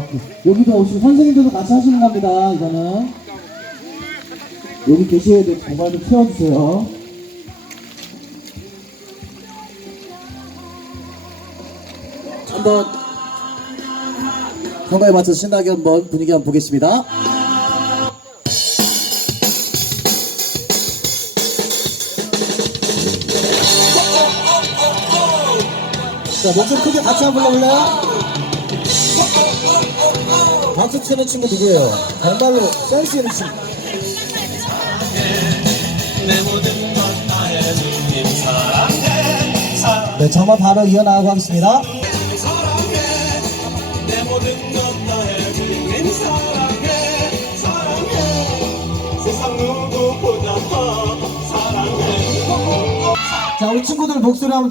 여기도 오시고 선생님들도 같이 하시는 겁니다. 이거는 여기 계셔야 돼. 정말 좀 채워주세요. 한번 건강에 맞춰서 신나게 한번 분위기 한번 보겠습니다. 자, 목소리 크게 같이 한번 불러볼래요? 박수 치는 친구 누구예요? 정말로 센스 있는 친구. 네, 저만 바로 이어나가고 하겠습니다. 자, 우리 친구들 목소리 한번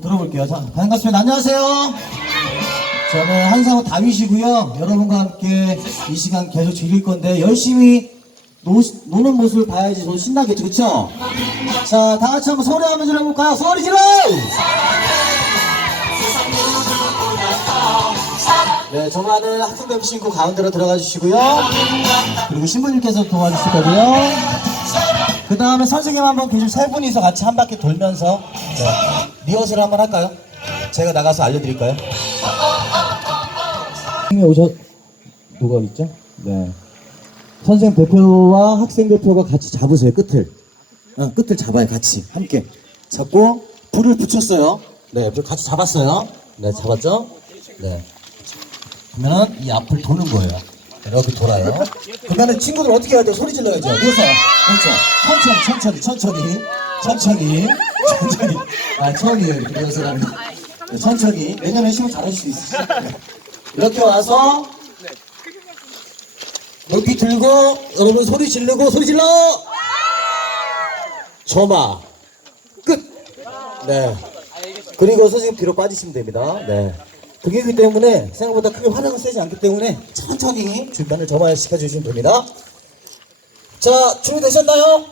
들어볼게요. 자, 반갑습니다. 안녕하세요. 저는 한상우 다윗이고요. 여러분과 함께 이 시간 계속 즐길 건데 열심히 노는 모습을 봐야지 더 신나겠죠, 그쵸? 자, 다 같이 한번 소리 한번 질러볼까요? 소리 질러! 네, 저만은 학생들 신고 가운데로 들어가 주시고요. 그리고 신부님께서 도와주실 거고요. 그 다음에 선생님 한번 계속 세 분이서 같이 한 바퀴 돌면서 리허설 한번 할까요? 제가 나가서 알려드릴까요? 선생님이 누가 있죠? 네. 선생님 대표와 학생 대표가 같이 잡으세요. 끝을 잡아요. 같이 함께 잡고 불을 붙였어요. 네, 불 같이 잡았어요. 네, 잡았죠? 네. 그러면은 이 앞을 도는 거예요. 이렇게 돌아요. 그러면은 친구들 어떻게 해야 돼요? 소리 질러야죠. 그래서 그렇죠. 천천히. 아, 처음이에요. 이렇게 연습합니다. 네, 천천히. 내년에 시험 잘할 수 있어요. 이렇게 와서 높이 들고 여러분 소리 지르고 소리 질러! 점화 끝! 네. 그리고 선생님 뒤로 빠지시면 됩니다. 네. 그게기 때문에 생각보다 크게 화력은 세지 않기 때문에 천천히 주변을 점화시켜 주시면 됩니다. 자, 준비되셨나요?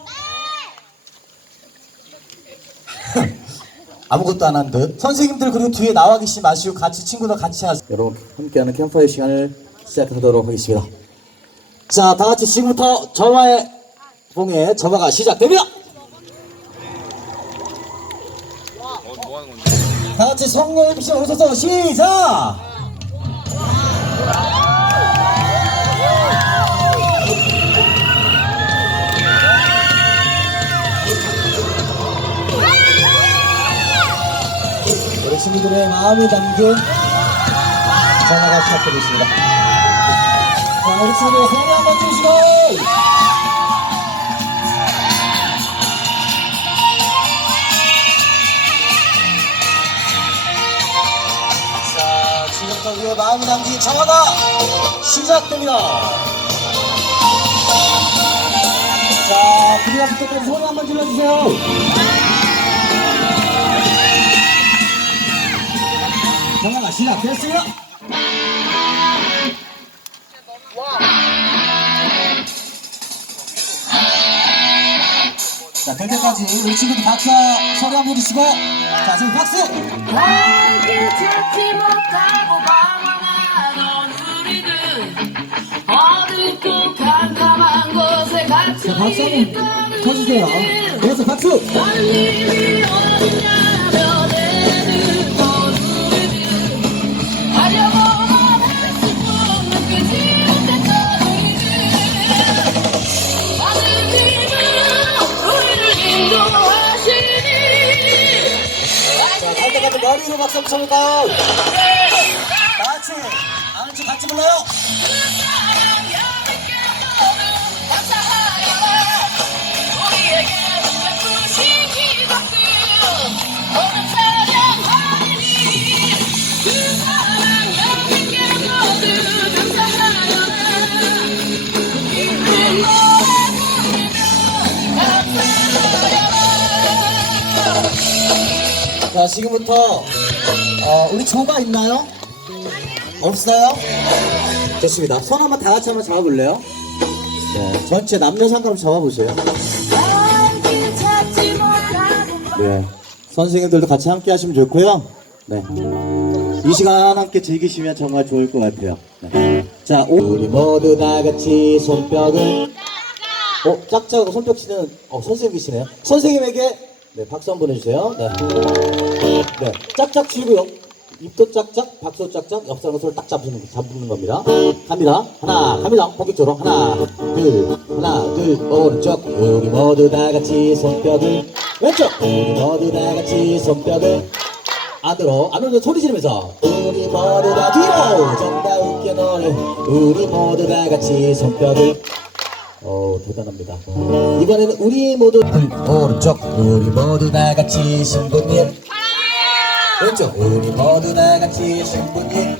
아무것도 안 한 듯. 선생님들 그리고 뒤에 나와 계시지 마시고 같이 친구들 같이 하세요. 여러분 함께하는 캠프파이어 시간을 시작하도록 하겠습니다. 자, 다 같이 지금부터 점화의 봉의 점화가 시작됩니다. 다 같이 성령 MC 오셔서 시작! 우리 친구들의 마음이 담긴 점화가 시작되겠습니다. 자, 우리 친구들 소리 한번 주시고! 자, 지금부터 위에 마음이 담긴 점화가 시작됩니다. 자, 그리고 끝까지 소리 한번 질러주세요. 점화가 시작됐습니다. 자, 될 때까지 우리 친구들 박수 소리 한번 해주시고, 자, 지금 박수! 찾지 못하고 방황하던 우리들 어둡고 깜깜한 곳에 자, 박수 한번 쳐주세요. 그래서 박수! 원님이 어디냐며 내는 우리들 하려고만 했을 뿐 느끼지 못했던 우리들 많은 힘으로 우리를 인도하시니 자, 갈 때까지 머리로 박수 한번 쳐볼까요? 다 같이! 아는 척 같이 불러요! 자, 지금부터 우리 조가 있나요? 없어요? 좋습니다. 손 한번 다 같이 한번 잡아볼래요? 네, 전체 남녀 상관없이 잡아보세요. 네, 선생님들도 같이 함께 하시면 좋고요. 네, 이 시간 함께 즐기시면 정말 좋을 것 같아요. 네. 자, 우리 모두 다 같이 손뼉을 짝짝 손뼉치는 선생님이시네요. 선생님에게 네, 박수 한번 해주세요. 네. 네, 짝짝 치고요. 입도 짝짝, 박수 짝짝, 옆사람 손을 딱 잡는 겁니다. 갑니다. 갑니다. 본격적으로. 하나, 둘, 오른쪽. 우리 모두 다 같이 손뼉을. 왼쪽. 우리 모두 다 같이 손뼉을. 안으로 소리 지르면서. 우리 모두 다 뒤로. 정다 웃겨 노래. 우리 모두 다 같이 손뼉을. 대단합니다. 이번에는 우리 모두 오른쪽. 우리 모두 다 같이 신부님. 왼쪽. 우리 모두 다 같이 신부님.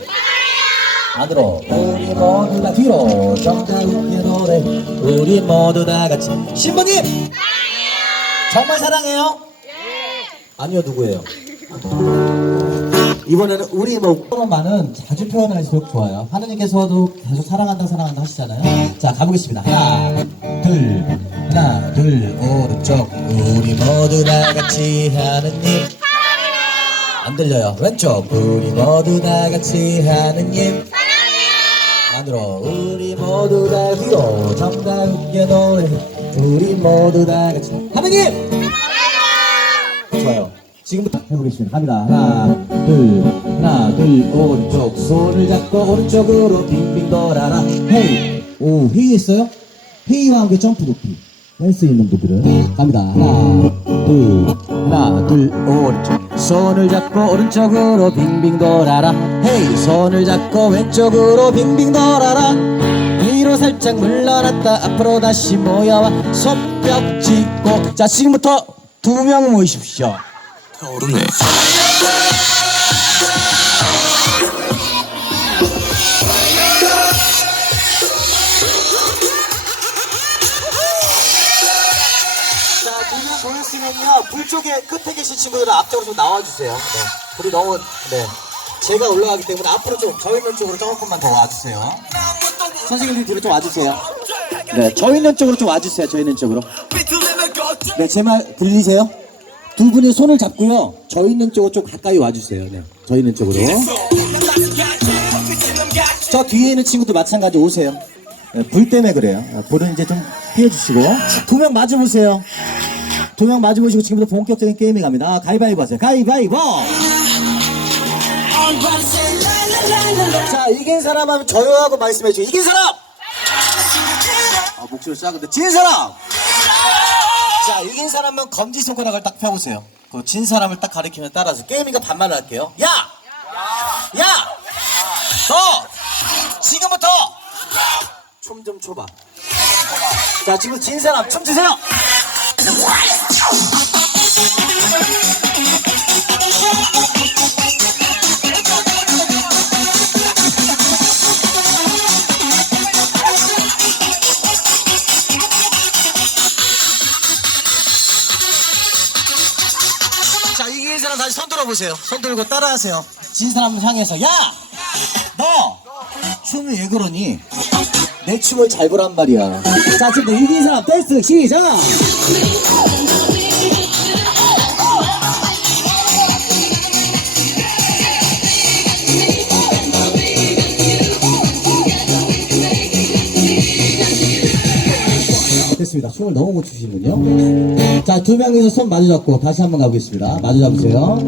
안으로. 우리 모두 다 뒤로. 정다운의 노래. 우리 모두 다 같이 신부님. 정말 사랑해요? 아니요, 누구예요? 이번에는 우리 말은 자주 표현할수록 좋아요. 하느님께서도 계속 사랑한다 하시잖아요. 자, 가보겠습니다. 하나, 둘, 오른쪽. 우리 모두 다 같이 하느님. 안 들려요. 왼쪽. 우리 모두 다 같이 하느님. 안으로. 우리 모두 다 뒤로. 정다운의 노래. 우리 모두 다 같이 하느님. 좋아요. 지금부터 해보겠습니다. 갑니다. 하나, 둘, 오른쪽. 손을 잡고 오른쪽으로 빙빙 돌아라. 헤이. 오, 헤이 했어요? 헤이와 함께 점프 높이. 댄스 있는 분들은 갑니다. 하나, 둘, 오른쪽. 손을 잡고 오른쪽으로 빙빙 돌아라. 헤이. 손을 잡고 왼쪽으로 빙빙 돌아라. 뒤로 살짝 물러났다 앞으로 다시 모여와 손뼉 치고. 자, 지금부터 2명 모이십시오. 오르네. 자, 2명 모였으면요, 불 쪽에 끝에 계신 친구들은 앞쪽으로 좀 나와주세요. 네. 불이 너무, 제가 올라가기 때문에 앞으로 좀, 저 있는 쪽으로 조금만 더 와주세요. 선생님들 뒤로 좀 와주세요. 네, 저 있는 쪽으로 좀 와주세요. 저 있는 쪽으로. 네, 제 말 들리세요? 두 분이 손을 잡고요. 저 있는 쪽으로 좀 가까이 와주세요. 네, 저 있는 쪽으로. 저 뒤에 있는 친구도 마찬가지 오세요. 네, 불 때문에 그래요. 불은 이제 좀 피해주시고. 2명 마주보세요. 2명 마주보시고 지금부터 본격적인 게임이 갑니다. 가위바위보 하세요. 가위바위보! 자, 이긴 사람 하면 저요 하고 말씀해주세요. 이긴 사람! 목소리 작은데. 진 사람! 자, 이긴 사람은 검지손가락을 딱 펴보세요. 그 진 사람을 딱 가리키면 따라서 게임이가 반말을 할게요. 야! 너! 지금부터! 춤 좀 춰봐. 자, 지금 진 사람 춤 추세요! 자, 이긴 사람 다시 손 들어보세요. 손 들고 따라하세요. 진 사람 향해서. 야! 너! 춤이 왜 그러니? 내 춤을 잘 보란 말이야. 자, 지금 이긴 사람 댄스 시작! 됐습니다. 춤을 너무 못 추시는군요. 자, 2명이서 손 마주잡고 다시 한번 가보겠습니다. 마주잡으세요.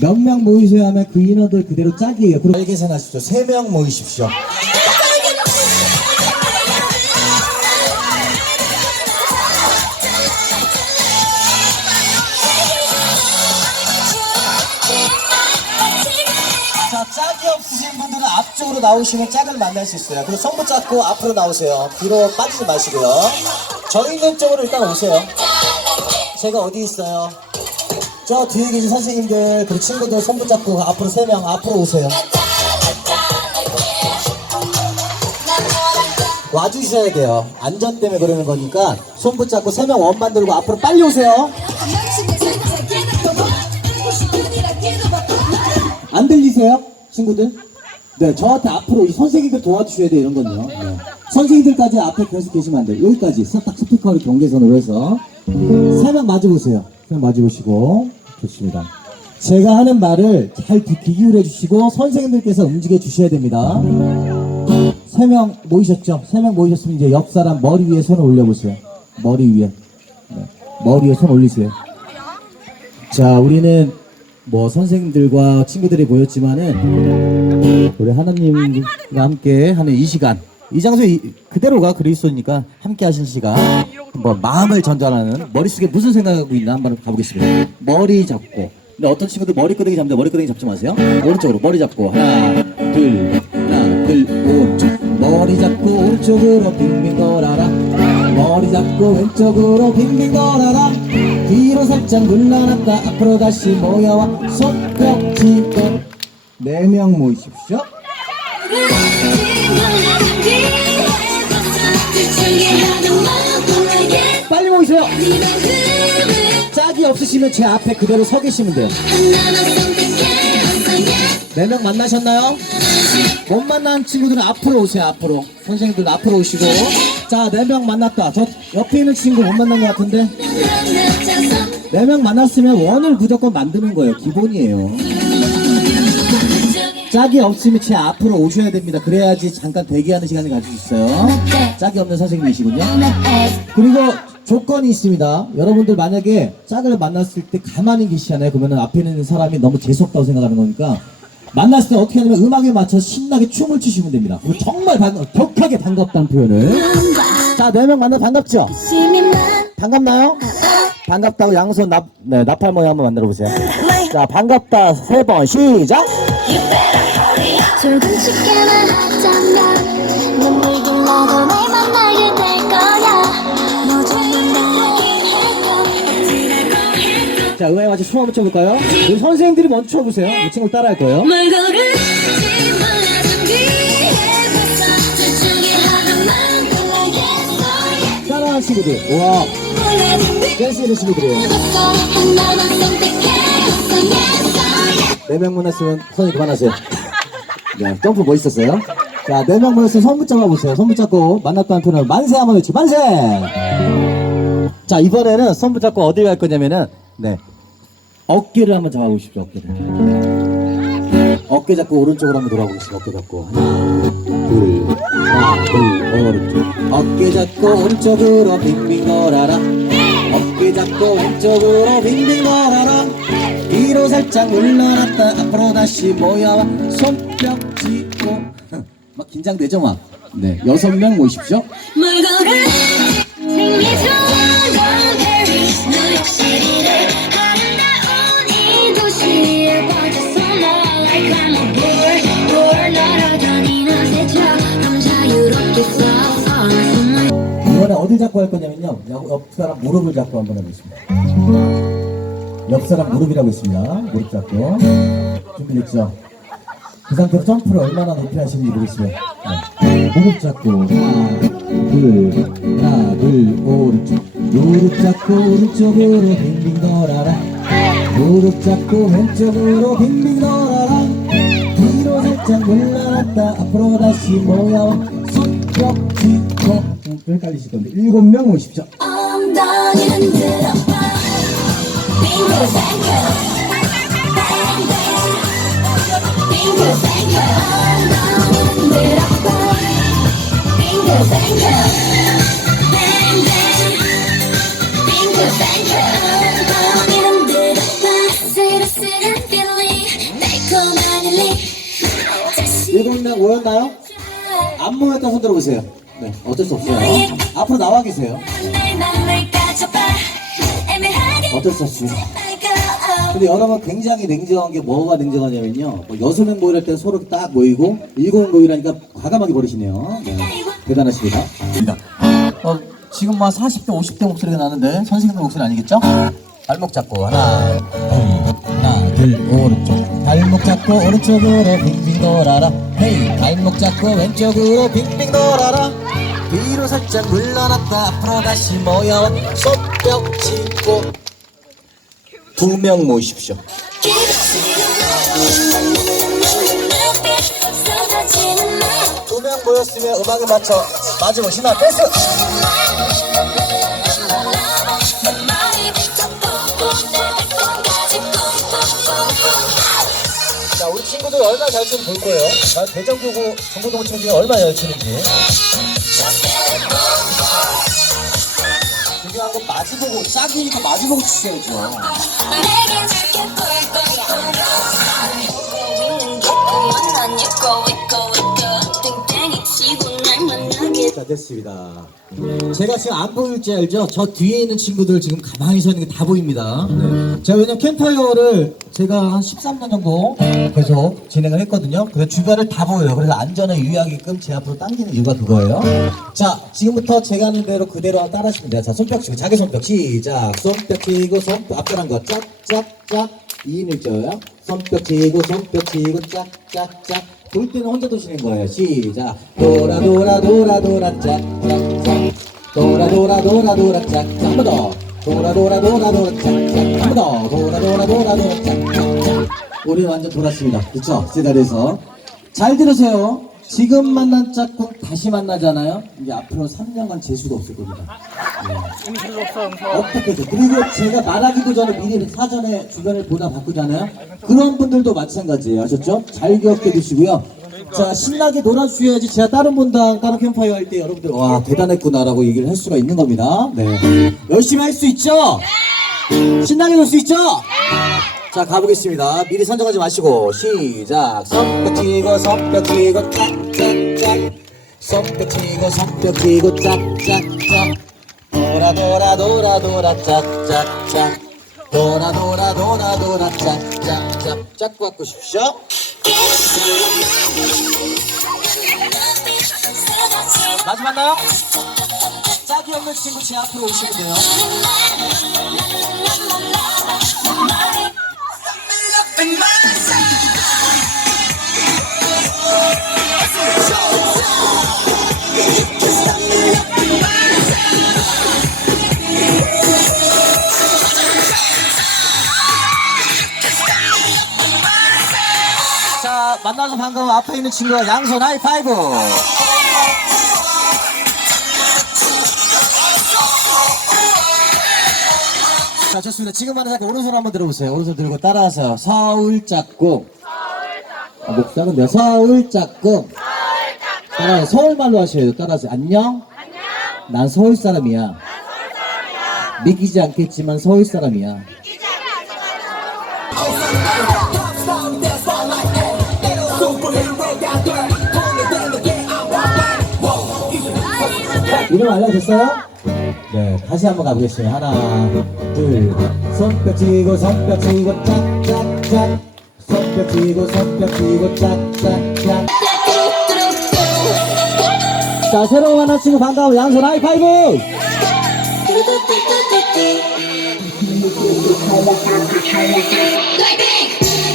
몇 명 모이세요 하면 그 인원들 그대로 짝이에요. 그럼 잘 계산하십시오. 3명 모이십시오. 자, 짝이 없으신 분들은 앞쪽으로 나오시면 짝을 만날 수 있어요. 그리고 손 붙잡고 앞으로 나오세요. 뒤로 빠지지 마시고요. 저 있는 쪽으로 일단 오세요. 제가 어디 있어요? 저 뒤에 계신 선생님들 그리고 친구들 손 붙잡고 앞으로 3명 앞으로 오세요. 와주셔야 돼요. 안전 때문에 그러는 거니까 손 붙잡고 3명 원반 들고 앞으로 빨리 오세요. 안 들리세요? 친구들? 네, 저한테 앞으로 이 선생님들 도와주셔야 돼요. 이런 건요. 네. 선생님들까지 앞에 계속 계시면 안 돼요. 여기까지 딱 스피커를 경계선으로 해서 3명 마주보세요. 3명 마주보시고 좋습니다. 제가 하는 말을 잘 귀 기울여 주시고 선생님들께서 움직여 주셔야 됩니다. 3명 모이셨죠? 3명 모이셨으면 이제 옆 사람 머리 위에 손을 올려보세요. 머리 위에. 네. 머리 위에 손 올리세요. 자, 우리는 뭐 선생님들과 친구들이 모였지만은 우리 하나님과 함께 하는 이 시간, 이 장소 그대로가 그리스도니까 함께 하신 시간, 한번 마음을 전달하는, 머릿속에 무슨 생각하고 있나 한번 가보겠습니다. 머리 잡고, 근데 어떤 친구들 머리끄댕이 잡는데 머리끄댕이 잡지 마세요. 오른쪽으로 머리 잡고 하나 둘 오른쪽 머리 잡고 오른쪽으로 빙빙 돌아라. 머리 잡고 왼쪽으로 빙빙 돌아라. 뒤로 살짝 물러났다 앞으로 다시 모여와 손뼉 치고 4명 모이십시오. 빨리 모이세요. 짝이 없으시면 제 앞에 그대로 서 계시면 돼요. 4명 만나셨나요? 못 만난 친구들은 앞으로 오세요. 앞으로. 선생님들 앞으로 오시고. 자, 4명 만났다. 저 옆에 있는 친구 못 만난 것 같은데. 4명 만났으면 원을 무조건 만드는 거예요. 기본이에요. 짝이 없으면 제 앞으로 오셔야 됩니다. 그래야지 잠깐 대기하는 시간을 가질 수 있어요. 짝이 없는 선생님이시군요. 그리고 조건이 있습니다. 여러분들 만약에 짝을 만났을 때 가만히 계시잖아요. 그러면 앞에 있는 사람이 너무 재수없다고 생각하는 거니까 만났을 때 어떻게 하냐면 음악에 맞춰 신나게 춤을 추시면 됩니다. 그리고 정말 격하게 반갑다는 표현을. 자, 4명 만나 반갑죠? 반갑나요? 반갑다고 양손 나팔 모양 한번 만들어 보세요. 자, 반갑다 3번 시작. 조금씩 깨만하자면 눈물도 나도 날 만나게 될 거야. 모두는 나긴 했고 자, 음악에 맞춰 춤 한번 춰볼까요? 우리 선생님들이 먼저 춰보세요. 이 친구 따라할 거예요. 말 걸을지 몰라도 위해봤어 저쪽에 하루만 골라겠어. 따라하는 친구들. 와, 댄스 있는 친구들이에요. 하나만 선택해봤어 yes 4명 만났으면 선생님 그만하세요. 네, 점프 멋있었어요. 자, 4명 모였으면 손 붙잡아 보세요. 손 붙잡고 만났다는 표현으로 만세 한번 외치고 만세! 자, 이번에는 손 붙잡고 어디 갈 거냐면은 네, 어깨를 한번 잡아보십시오. 어깨를. 어깨 잡고 오른쪽으로 한번 돌아보겠습니다. 어깨 잡고 하나 둘 오른쪽. 어깨 잡고 오른쪽으로 빙빙 돌아라. 어깨 잡고 왼쪽으로 빙빙 돌아라. 뒤로 살짝 물러났다 앞으로 다시 모여와 손뼉 치고 막 긴장되죠 막. 네, 6명 모이십시오. 말 걸을 생리처럼 Paris 뉴욕시티를 아름다운 이 도시에 뻗어서 날 like I'm a bird 날아다니는 새처럼 자유롭게 flow 이번에 어디 잡고 할 거냐면요, 옆 사람 무릎을 잡고 한번 해보겠습니다. 옆 사람 무릎이라고 있습니다. 무릎 잡고 준비됐죠? 그 상태로 점프를 얼마나 높이 하시는지 모르겠어요. 네. 무릎 잡고 하나 둘 오른쪽. 무릎 잡고 오른쪽으로 빙빙 돌아라. 무릎 잡고 왼쪽으로 빙빙 돌아라. 뒤로 살짝 물러났다 앞으로 다시 모여 손뼉 치고 헷갈리실 건데 7명 모이십시오. 엉덩이 흔들어봐 빙글뱅글 빙글뱅글 엉덩이 흔들어봐 빙글뱅글 빙글뱅글 엉덩이 흔들어봐 쓰르쓰른 feeling 달콤한 힐링 7명 모였나요? 안 모였다 손 들어보세요. 네, 어쩔 수 없어요. 앞으로 나와 계세요. 어쩔 수 없어요. 근데 여러분 굉장히 냉정한 게 뭐가 냉정하냐면요. 뭐 6명 모이랄 때는 서로 딱 모이고 7명 모이라니까 과감하게 버리시네요. 네, 대단하십니다. 지금 막 40대 50대 목소리가 나는데 선생님들 목소리 아니겠죠? 발목 잡고 하나 둘 오른쪽. 발목 잡고 오른쪽으로 빙빙 돌아라. 헤이, 발목 잡고 왼쪽으로 빙빙 돌아라. 뒤로 살짝 물러났다 앞으로 다시 모여 손뼉 치고 2명 모이십시오. 2명 모였으면 음악에 맞춰 마지막 신화 댄스. 친구들 얼마나 잘 치는지 볼 거예요. 아, 대전교구 정보동 친구 중에 얼마나 잘 치는지. 중요한 건 마주보고, 짝이니까 마주보고 치셔야죠. 내겐 짧게 볼 거야 있는 게 넌 있고 땡땡이 치고 날 만나게 자, 됐습니다. 제가 지금 안 보일지 알죠? 저 뒤에 있는 친구들 지금 가만히 서 있는 게 다 보입니다. 네. 제가 왜냐면 캠파이어를 제가 한 13년 정도 계속 진행을 했거든요. 그래서 주변을 다 보여요. 그래서 안전에 유의하게끔 제 앞으로 당기는 이유가 그거예요. 자, 지금부터 제가 하는 대로 그대로 따라하시면 돼요. 자, 손뼉 치고, 자기 손뼉 시작. 손뼉 치고, 손뼉 앞전한 거 짝짝짝. 2인 1조요. 손뼉 치고, 손뼉 치고, 짝짝짝. 돌 때는 혼자 도시는 거예요. 시작. 돌아 돌아 돌아 돌아 짝짝짝. 돌아 돌아 돌아 돌아 짝짝. 한 번 더. 돌아 돌아 돌아 돌아 짝짝. 한 번 더. 돌아 돌아 돌아 돌아 짝짝짝. 우리는 완전 돌았습니다. 그쵸? 세 자리에서. 잘 들으세요. 지금 만난 짝꿍 다시 만나잖아요. 이제 앞으로 3년간 재수가 없을 겁니다. 어떻게든. 그리고 제가 말하기도 전에 미리 사전에 주변을 보다 바꾸잖아요. 그런 분들도 마찬가지예요. 아셨죠? 잘 기억해 두시고요. 자, 신나게 놀아주셔야지 제가 다른 분당, 다른 캠파이어 할 때 여러분들, 와, 대단했구나라고 얘기를 할 수가 있는 겁니다. 네. 열심히 할 수 있죠? 신나게 놀 수 있죠? 자, 가보겠습니다. 미리 선정하지 마시고 시작. 손뼉 치고 손뼉 치고 짝짝짝. 손뼉 치고 손뼉 치고 짝짝짝. 돌아 돌아 돌아 돌아 짝짝짝. 돌아 돌아 돌아 돌아 짝짝짝. 짝 바꾸십시오. 마주 만나요? 짝이 없는 친구 제 앞으로 오시면 돼요. 자, 만나서 반가운 앞에 있는 친구가 양손 하이파이브. 자, 좋습니다. 지금 하는 잠깐 오른손 한번 들어보세요. 오른손 들고 따라하세요. 서울 짝꿍. 목 작은데요. 서울 짝꿍. 따라하세요. 서울말로 하셔야 돼요. 따라하세요. 안녕. 난 서울 사람이야. 믿기지 않겠지만 서울 사람이야. 이름 알려줬어요? 네, 다시 한번 가보겠습니다. 하나, 둘, 손뼉 치고 손뼉 치고 짝짝짝. 손뼉 치고 손뼉 치고 짝짝짝. 자, 새로운 만난 친구 반가워. 양손 하이파이브.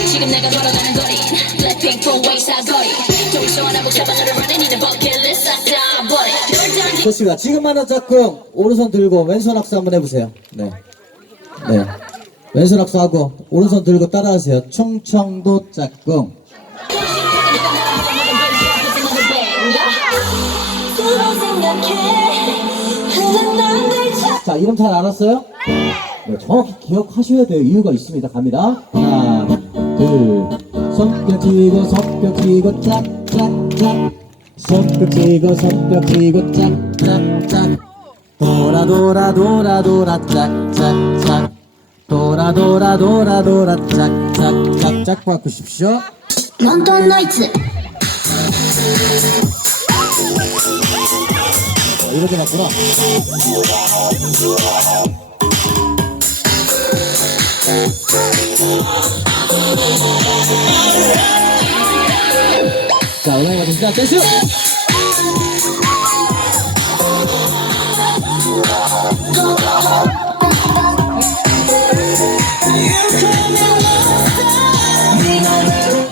지금 내가 걸어가는 거리 Blackpink four-way 사거리 좀 시원한 복잡한 노래를 니네 버킷리스트 쌓아버려 좋습니다. 지금 만난 짝꿍 오른손 들고 왼손 악수 한번 해보세요. 네, 네. 왼손 악수 하고 오른손 들고 따라하세요. 충청도 짝꿍. 자, 이름 잘 알았어요? 네, 정확히 기억하셔야 돼요. 이유가 있습니다. 갑니다. 하나, 둘, 손뼉 치고 손뼉 치고 짝짝짝. 손뼉 치고 손뼉 치고 짝짝짝. 돌아 돌아 돌아 돌아 짝짝짝. 돌아 돌아 돌아 돌아 짝짝짝. 짝 바꾸십시오. 런던 나이트 이렇게 맞구나. 자, 오늘 같은 시작 댄스.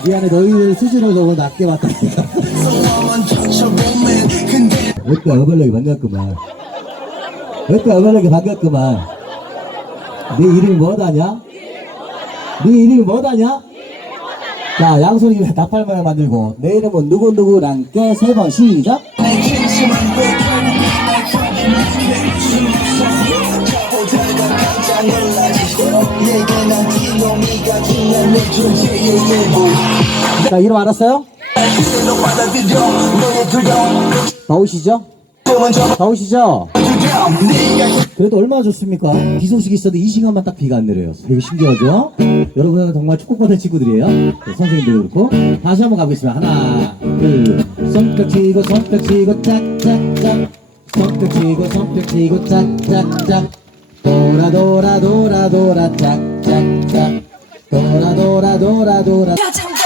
미안해, 너희들 수준을 너무 낮게 봤다니까. 왜또 어벌레기 반갑구만. 왜또 어벌레기 반갑구만. 네 이름이 뭐다냐? 네 이름이 뭐다냐? 자, 양손이 나팔 모양 만들고 내 이름은 누구누구랑 께 세 번 시작. 자, 이름 알았어요? 더우시죠? 더우시죠? 그래도 얼마나 좋습니까? 비 소식이 있어도 이 시간만 딱 비가 안 내려요. 되게 신기하죠? 여러분은 정말 축복받은 친구들이에요. 네, 선생님들도 그렇고. 다시 한번 가보겠습니다. 하나, 둘, 손뼉 치고 짝짝짝. 손뼉 치고 짝짝짝. 돌아 짝짝짝. 돌아. 표정도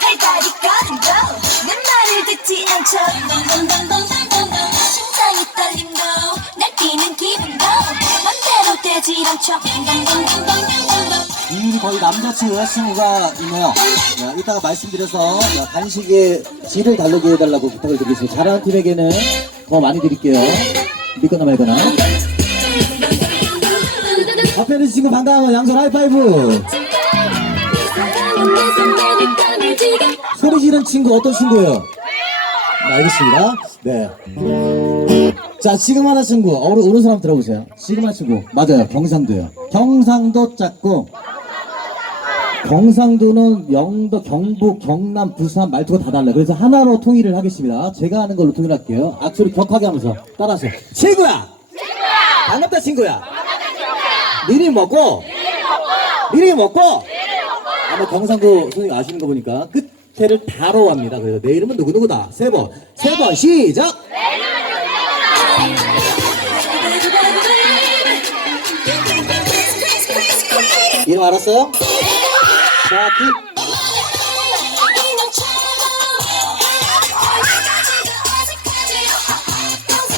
팔다리 걸음도 내 말을 듣지 않죠 심장이 떨림도 날뛰는 기분도 맘대로 되질 않죠 이율이 거의 남자친구 여자친구가 있네요. 자, 이따가 말씀드려서 간식에 질을 다르게 해달라고 부탁을 드리겠습니다. 잘하는 팀에게는 더 많이 드릴게요. 믿거나 말거나. 앞에 있는 친구 반가워요. 양손 하이파이브. 소리 지른 친구 어떤 친구예요? 네, 알겠습니다. 네. 자, 지금 하나 친구. 오른 사람 들어보세요. 지금 하나 친구. 맞아요. 경상도요. 경상도 짝꿍. 경상도는 영도, 경북, 경남, 부산 말투가 다 달라요. 그래서 하나로 통일을 하겠습니다. 제가 하는 걸로 통일할게요. 악수를 격하게 하면서 따라하세요. 친구야! 반갑다, 친구야! 니리 먹고! 아마 경상도 선생님 아시는 거 보니까 끝에를 다로 합니다. 그래서 내 이름은 누구누구다. 세 번 시작! 이름 알았어요?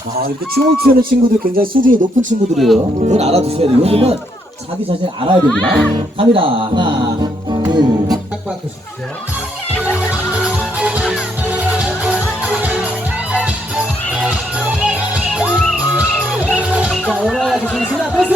자, 이렇게 춤을 추는 친구들 굉장히 수준이 높은 친구들이에요. 그건 알아두셔야 돼요. 요즘은 자기 자신을 알아야 됩니다. 갑니다. 하나, 둘, 딱 바꾸십시오. 자, 올라가서 시작, 패스!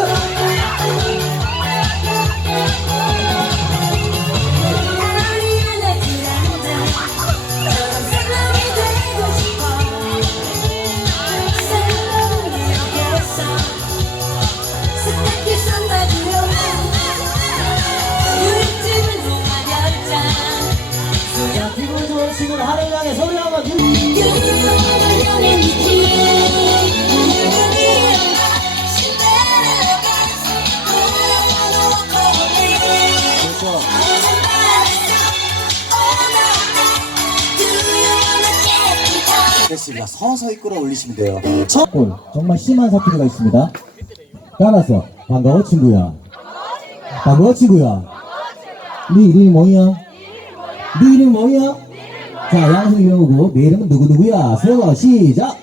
자, 기분 좋은 친구를 하늘 향해 소리 한번 그렇죠. 됐습니다. 서서히 끌어올리시면 돼요. 정말 심한 사투리가 있습니다. 따라서 반가워 친구야. 네 이름이 뭐야? 자, 양손 이러고 내 이름은 누구누구야. 세워 시작.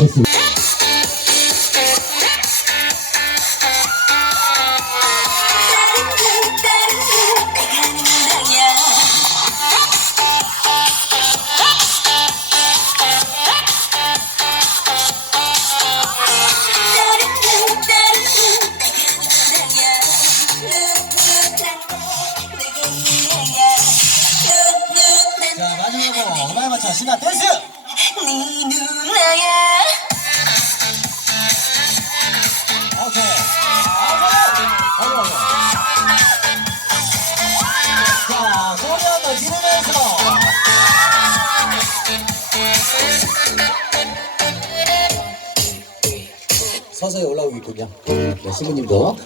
됐습니다. 자, 마지막으로 음악에 맞춰 신나 댄스! 네 누나야 오케이. 자, 소리 한번 지르면서. 서서히 올라오겠군요. 네, 신부님도.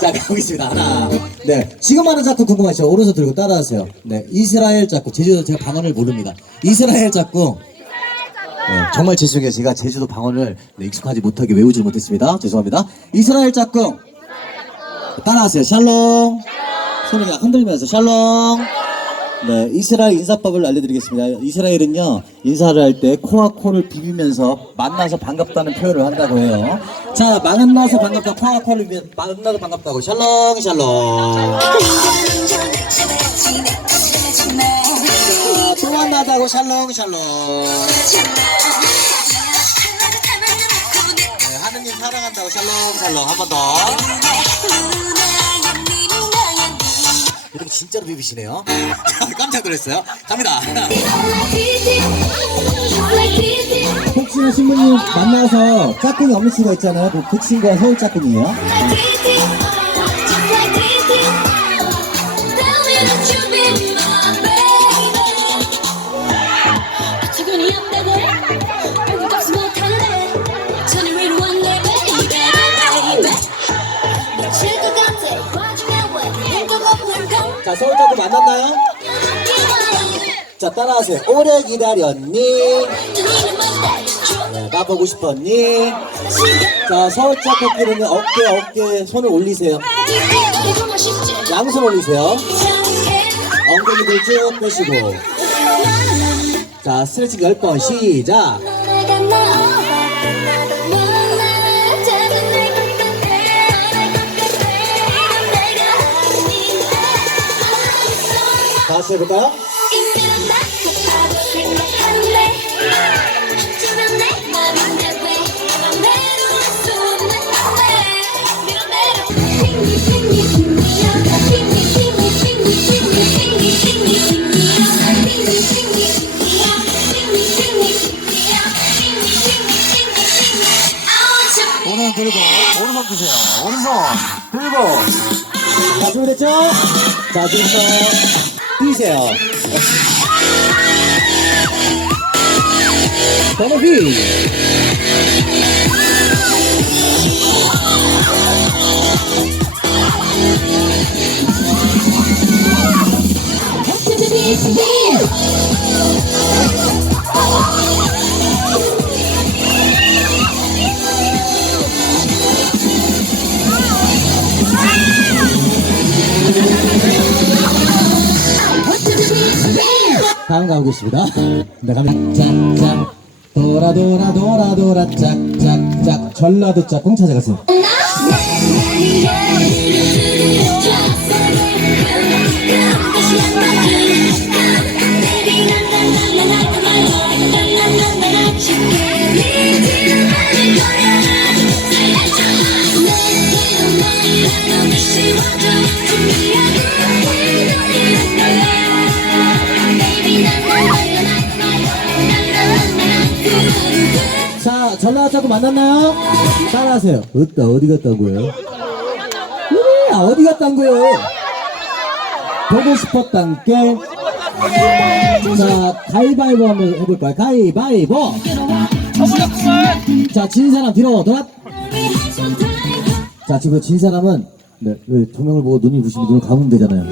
자, 가보겠습니다. 하나. 네. 지금 하는 작곡 궁금하시죠? 오른손 들고 따라하세요. 네. 이스라엘 작곡. 제주도 제가 방언을 모릅니다. 이스라엘 작곡. 네, 정말 죄송해요. 제가 제주도 방언을 익숙하지 못하게 외우지 못했습니다. 죄송합니다. 이스라엘 짝꿍 따라하세요. 샬롬. 손을 그냥 흔들면서 샬롬. 네, 이스라엘 인사법을 알려드리겠습니다. 이스라엘은요 인사를 할 때 코와 코를 비비면서 만나서 반갑다는 표현을 한다고 해요. 자, 만나서 반갑다. 코와 코를 비비면서 만나서 반갑다고. 샬롬 샬롬. 자, 또 만나다고. 샬롬 샬롬. 네, 하느님 사랑한다고 샬롬 한 번 더. 이렇게 진짜로 비비시네요. 깜짝 놀랐어요. 갑니다. 혹시나 신부님 만나서 짝꿍이 없는 친구가 있잖아요. 그 친구가 서울 짝꿍이에요. 주근이 없다고 해 얼굴 값을 못할래 전에 위로 왔네 baby 미칠 것 같아 와주면 왜 행복 없는 건 자, 서울 짝꿍 만났나요? 자, 따라하세요. 오래 기다렸니? 네, 나 보고 싶었니? 자, 서울 짝꿍끼리는 어깨 손을 올리세요. 양손 올리세요. 엉덩이들 쭉 빼시고. 자, 스트레칭 10번 시작. 다시 해볼까요? 오른손 들고 오른손 드세요. 오른손 들고. 자, 준비됐죠? 자, 지금부터 뛰세요. 더블 다음 가보겠습니다. 네, 갑니다. 짝짝 돌아 돌아 돌아 돌아 짝짝짝 전라도 짝꿍 찾아가세요. 자, 전라도 짝꿍 만났나요? 따라하세요. 어따 어디 갔다 온 거예요? 그래, 어디 갔다 온 거예요? 보고 싶었단 게. 자, 가위바위보 한번 해볼까요? 가위바위보. 자, 진 사람 뒤로 돌아. 자, 지금 진 사람은 네, 조명을 보고 눈이 부시면 눈을 감으면 되잖아요.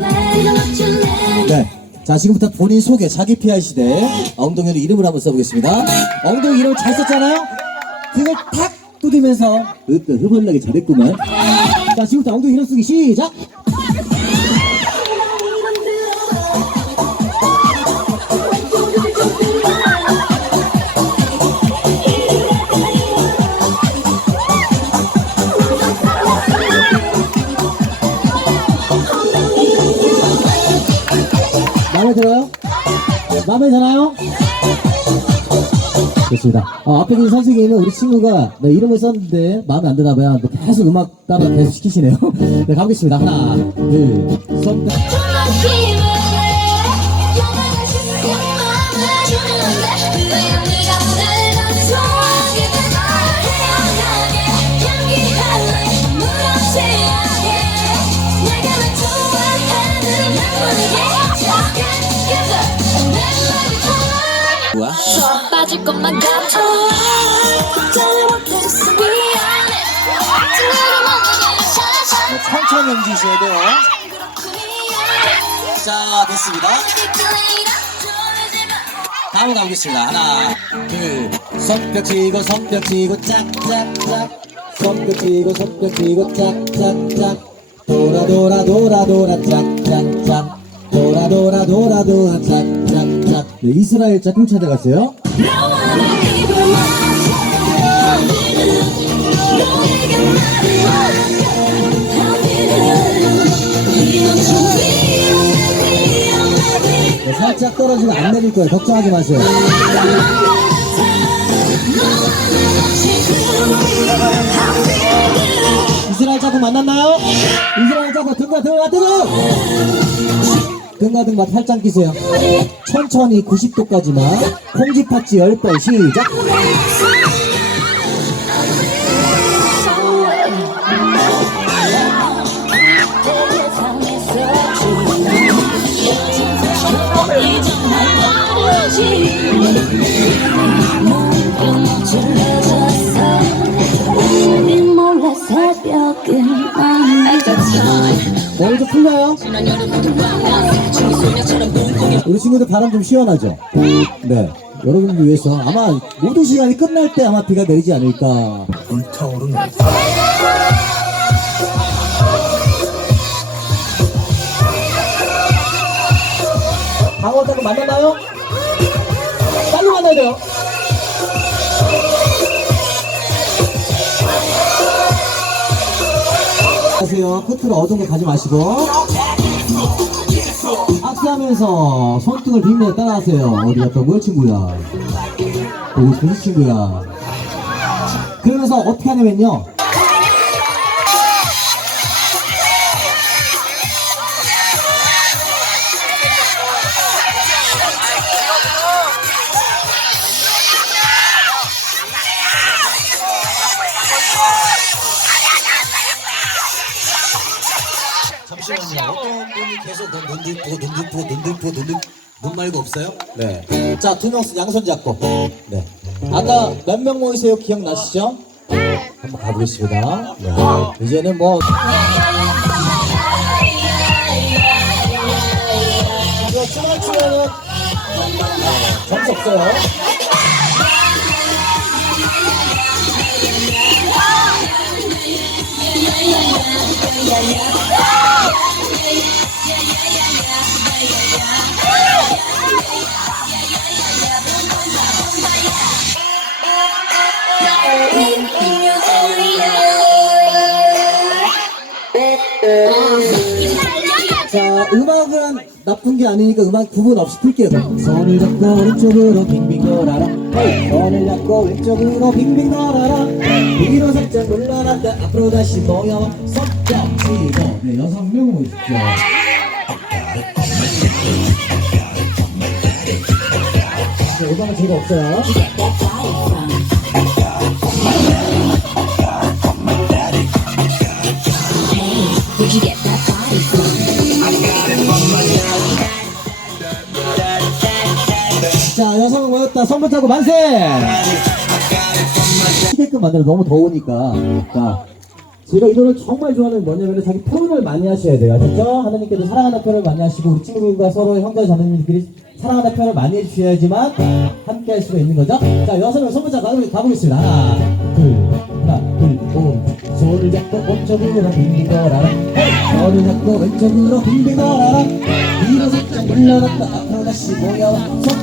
네. 자, 지금부터 본인 소개, 자기 PR 시대 엉덩이로 이름을 한번 써보겠습니다. 엉덩이 이름을 잘 썼잖아요? 등을 탁 두드리면서 흐물나게 잘했구만. 자, 지금부터 엉덩이 이름 쓰기 시작! 마음에 들어요? 마음에 드나요? 좋습니다. 앞에 계신 선생님은 우리 친구가 네, 이름을 썼는데 마음에 안 드나봐요. 계속 음악 따라 계속 시키시네요. 네, 가보겠습니다. 하나, 둘, 셋. 뭐야? 빠질 것만 같아 걱정을 못해서 미안해 천천히 움직이셔야 돼요. 자, 됐습니다. 다음 가보겠습니다. 하나, 둘, 손뼉 치고 짝짝짝. 손뼉 치고 짝짝짝. 돌아 짝짝짝. 네, 이스라엘 짝꿍 찾아갔어요. 네, 살짝 떨어지면 안 내릴 거예요. 걱정하지 마세요. 이스라엘 자국 만났나요? 이스라엘 자국 등가등가 살짝 끼세요. 천천히 90도까지만 콩쥐팥쥐 10번 시작. 머리 좀 풀려요? 우리 친구들 바람 좀 시원하죠? 네. 여러분들 위해서 아마 모든 시간이 끝날 때 아마 비가 내리지 않을까. 불타오르는 방어자국 만났나요? 빨리 만나야 돼요. 안녕하세요. 끝으로 어두운 거 가지 마시고 악수하면서 손등을 비비면서 따라하세요. 어디 갔다 뭐야 친구야. 보고 싶은 친구야. 그러면서 어떻게 하냐면요. 잠시만요. 어떤 분이 계속 눈 말고 없어요? 네. 자, 두 명 양손 잡고. 네. 아까 몇 명 모이세요? 기억나시죠? 한번 가보겠습니다. 네. 이제는 뭐. 이거 춤을 추면은 점수 없어요. 자, 음악은 나쁜 게 아니니까 음악 구분 없이 풀게요. 손을 잡고 왼쪽으로 빙빙 돌아라. 손을 잡고 왼쪽으로 빙빙 돌아라. 위로 살짝 물러났다 앞으로 다시 모여 손뼉 치고. 네, 6명 모이십시오. 네, 음악은 제가 없어요. 자, 여성은 모였다. 손붙 하고 만세! 시계끔 만들어 너무 더우니까. 자, 제가 이 노래를 정말 좋아하는 뭐냐면 자기 표현을 많이 하셔야 돼요. 아셨죠? 하나님께도 사랑하는 표현을 많이 하시고 우리 친구들과 서로 형제 자매님들끼리 사랑하는 표현을 많이 해주셔야지만 함께 할 수가 있는 거죠. 자, 여성은 손붙 잡고 가보겠습니다. 하나, 둘, 손을 잡고 오른쪽으로 빙빙 돌아라. 손을 잡고 왼쪽으로 빙빙 돌아라. 위로 살짝 물러났다 앞으로 다시 모여 손